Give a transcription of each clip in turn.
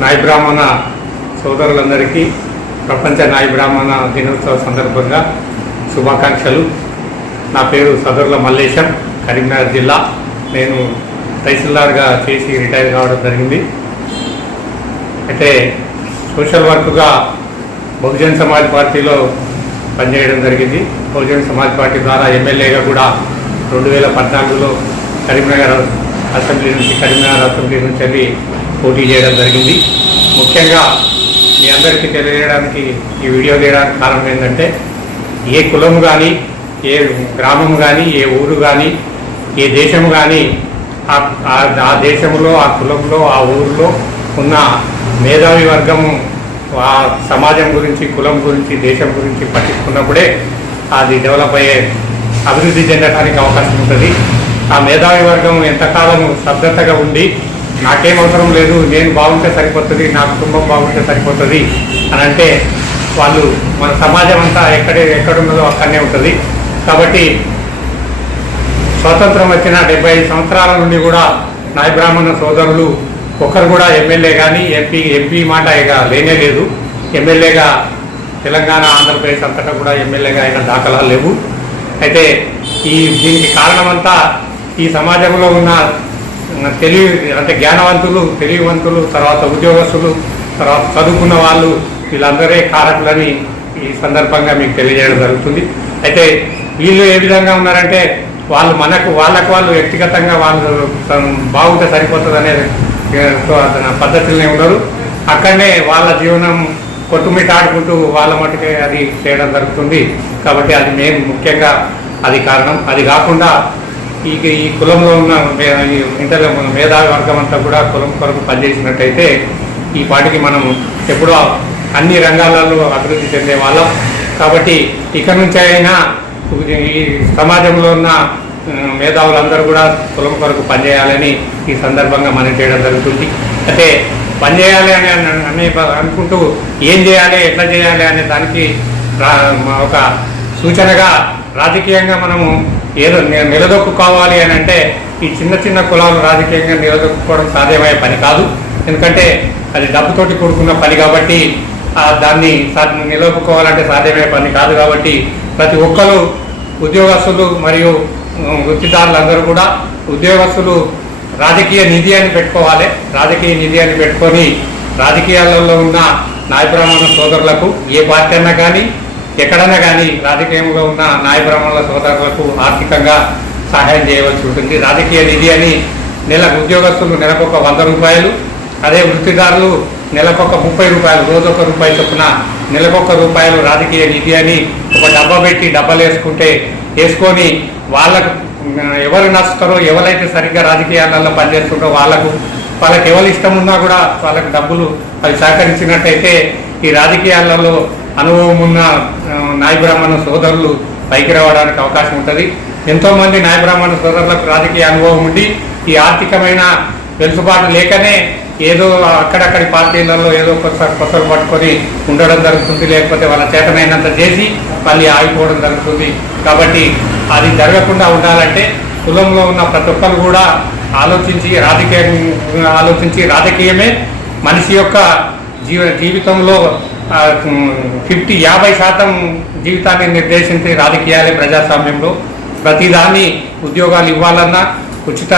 నాయ బ్రాహ్మణ సోదరులందరికీ ప్రపంచ నాయ బ్రాహ్మణ దినోత్సవ సందర్భంగా శుభాకాంక్షలు. నా పేరు సదరుల మల్లేశం కరీంనగర్ జిల్లా. నేను తహసీల్దార్గా చేసి రిటైర్ కావడం జరిగింది. అయితే సోషల్ వర్క్గా బహుజన్ సమాజ్ పార్టీలో పనిచేయడం జరిగింది. బహుజన్ సమాజ్ పార్టీ ద్వారా ఎమ్మెల్యేగా కూడా రెండు వేల పద్నాలుగులో కరీంనగర్ అసెంబ్లీ నుంచి కరీంనగర్ అసెంబ్లీ నుంచి వెళ్ళి పోటీ చేయడం జరిగింది. ముఖ్యంగా మీ అందరికీ తెలియజేయడానికి ఈ వీడియో తీయడానికి కారణం ఏంటంటే ఏ కులం కానీ ఏ గ్రామం కానీ ఏ ఊరు కానీ ఏ దేశం కానీ ఆ- ఆ- దేశంలో ఆ కులంలో ఆ ఊరిలో ఉన్న మేధావి వర్గము ఆ సమాజం గురించి కులం గురించి దేశం గురించి పట్టించుకున్నప్పుడే అది డెవలప్ అయ్యే అభివృద్ధి చెందడానికి అవకాశం ఉంటుంది. ఆ మేధావి వర్గం ఎంతకాలం సభ్యతగా ఉండి నాకేం అవసరం లేదు నేను బాగుంటే సరిపోతుంది నా కుటుంబం బాగుంటే సరిపోతుంది అని అంటే వాళ్ళు మన సమాజం అంతా ఎక్కడే ఎక్కడున్నదో అక్కడనే ఉంటుంది. కాబట్టి స్వాతంత్రం వచ్చిన డెబ్బై ఐదు సంవత్సరాల నుండి కూడా నాయ బ్రాహ్మణ సోదరులు ఒక్కరు కూడా ఎమ్మెల్యే కానీ ఎంపీ ఎంపీ మాట ఇక లేనే లేదు. ఎమ్మెల్యేగా తెలంగాణ ఆంధ్రప్రదేశ్ అంతటా కూడా ఎమ్మెల్యేగా అయిన దాఖలాలు లేవు. అయితే ఈ దీనికి కారణమంతా ఈ సమాజంలో ఉన్న తెలివి అంటే జ్ఞానవంతులు తెలివివంతులు తర్వాత ఉద్యోగస్తులు తర్వాత చదువుకున్న వాళ్ళు వీళ్ళందరే కారకులని ఈ సందర్భంగా మీకు తెలియజేయడం జరుగుతుంది. అయితే వీళ్ళు ఏ విధంగా ఉన్నారంటే వాళ్ళు మనకు వాళ్ళకు వాళ్ళు వ్యక్తిగతంగా వాళ్ళు బాగుంటే సరిపోతుంది అనే సో పద్ధతులనే ఉన్నారు అక్కడనే వాళ్ళ జీవనం కొట్టుమిట్టాడుకుంటూ వాళ్ళ మటుకే అది చేయడం జరుగుతుంది. కాబట్టి అది మేము ముఖ్యంగా అది కారణం. అది కాకుండా ఈ ఈ కులంలో ఉన్న మే- ఈ ఇంటర్ మేధావి వర్గం అంతా కూడా కులం కొరకు పనిచేసినట్టయితే ఈ పాటికి మనం ఎప్పుడో అన్ని రంగాలలో అభివృద్ధి చెందే వాళ్ళం. కాబట్టి ఇక నుంచి అయినా ఈ సమాజంలో ఉన్న మేధావులందరూ కూడా కులం కొరకు పనిచేయాలని ఈ సందర్భంగా మనం చేయడం జరుగుతుంది. అయితే పనిచేయాలి అని అనే అనుకుంటూ ఏం చేయాలి ఎట్లా చేయాలి అనే దానికి ఒక సూచనగా రాజకీయంగా మనము ఏదో నిలదొక్కుకోవాలి అని అంటే ఈ చిన్న చిన్న కులాలు రాజకీయంగా నిలదొక్కుకోవడం సాధ్యమయ్యే పని కాదు. ఎందుకంటే అది డబ్బుతోటి కూడుకున్న పని కాబట్టి దాన్ని సా- నిలదొక్కుకోవాలంటే సాధ్యమయ్యే పని కాదు కాబట్టి ప్రతి ఒక్కరు ఉద్యోగస్తులు మరియు వృత్తిదారులందరూ కూడా ఉద్యోగస్తులు రాజకీయ నిధి అని పెట్టుకోవాలి. రాజకీయ నిధి అని పెట్టుకొని రాజకీయాలలో ఉన్న నాయబ్రాహ్మణ సోదరులకు ఏ పార్టీ అయినా కానీ ఎక్కడైనా కానీ రాజకీయంగా ఉన్న నాయ బ్రాహ్మణుల సోదరులకు ఆర్థికంగా సహాయం చేయవలసి ఉంటుంది. రాజకీయ నిధి అని నెలకు ఉద్యోగస్తులు నెలకొక వంద రూపాయలు అదే వృత్తిదారులు నెలకొక ముప్పై రూపాయలు రోజొక రూపాయి చొప్పున నెలకొక రూపాయలు రాజకీయ నిధి అని ఒక డబ్బా పెట్టి డబ్బాలు వేసుకుంటే వేసుకొని వాళ్ళకు ఎవరు నచ్చుతారో ఎవరైతే సరిగ్గా రాజకీయాలలో పనిచేస్తుంటారో వాళ్ళకు వాళ్ళకి ఎవరు ఇష్టం ఉన్నా కూడా వాళ్ళకి డబ్బులు అవి సహకరించినట్టయితే ఈ రాజకీయాలలో అనుభవం ఉన్న ఆ, సోదరులు పైకి రావడానికి అవకాశం ఉంటుంది. ఎంతోమంది నాయబ్రాహ్మణ సోదరులకు రాజకీయ అనుభవం ఉండి ఈ ఆర్థికమైన వెలుసుబాటు లేకనే ఏదో అక్కడక్కడి పార్టీలలో ఏదో కొత్త కొత్తలు పట్టుకొని ఉండడం జరుగుతుంది లేకపోతే వాళ్ళ చేతనైనంత చేసి మళ్ళీ ఆగిపోవడం జరుగుతుంది. కాబట్టి అది జరగకుండా ఉండాలంటే కులంలో ఉన్న ప్రతి ఒక్కరు కూడా ఆలోచించి రాజకీయం ఆలోచించి రాజకీయమే మనిషి యొక్క జీవ జీవితంలో ఫిఫ్టీ యాభై శాతం జీవితాన్ని నిర్దేశించే రాజకీయాలే ప్రజాస్వామ్యంలో. ప్రతిదాన్ని ఉద్యోగాలు ఇవ్వాలన్నా ఉచిత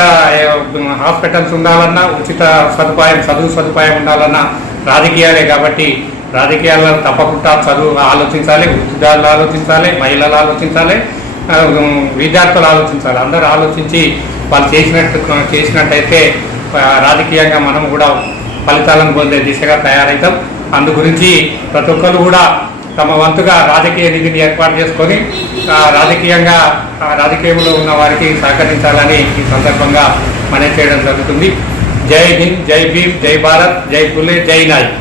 హాస్పిటల్స్ ఉండాలన్నా ఉచిత సదుపాయం చదువు సదుపాయం ఉండాలన్నా రాజకీయాలే కాబట్టి రాజకీయాలను తప్పకుండా చదువు ఆలోచించాలి వృత్తిదారులు ఆలోచించాలి మహిళలు ఆలోచించాలి విద్యార్థులు ఆలోచించాలి. అందరూ ఆలోచించి వాళ్ళు చేసినట్టు చేసినట్టయితే రాజకీయంగా మనం కూడా ఫలితాలను పొందే దిశగా తయారవుతాం అందు గురించి ప్రతి ఒక్కరు కూడా తమ వంతుగా రాజకీయ నిధిని ఏర్పాటు చేసుకొని రాజకీయంగా రాజకీయంలో ఉన్న వారికి సహకరించాలని ఈ సందర్భంగా మనం చేయడం జరుగుతుంది. జై హింద్ జై భీమ్ జై భారత్ జై పులే జై నాయక్.